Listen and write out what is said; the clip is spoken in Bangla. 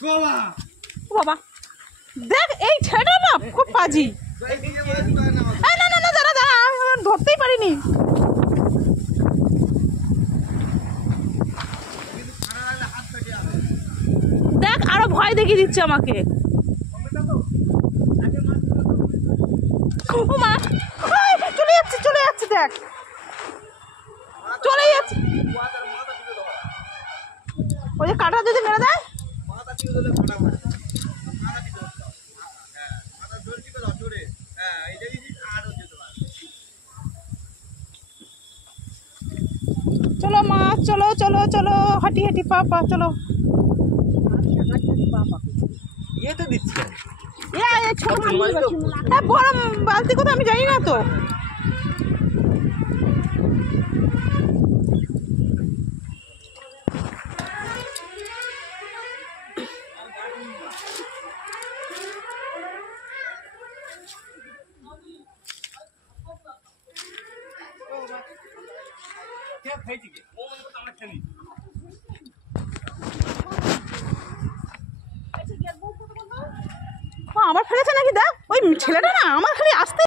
ও বাবা দেখ এই ছেলেটা না খুব পাজি। না না না দাঁড়া দাঁড়া আমি ধরতেই পারিনি। দেখ আরো ভয় দেখিয়ে দিচ্ছে আমাকে। মা চলে যাচ্ছে চলে যাচ্ছে দেখ চলে যাচ্ছে। ওই যে কাটা যদি মেরে দেয় चलो माँ चलो चलो चलो हटी हटी पापा चलो। ये तो दिखছে ये छोटा बड़ बाल्टी को तो আমি জানি না তো। কে খাইছি কি ও মানে তো আমরা খাইনি। আমার ফেলেছে নাকি দেখ ওই ছেলেটা না আমার খালি আসতে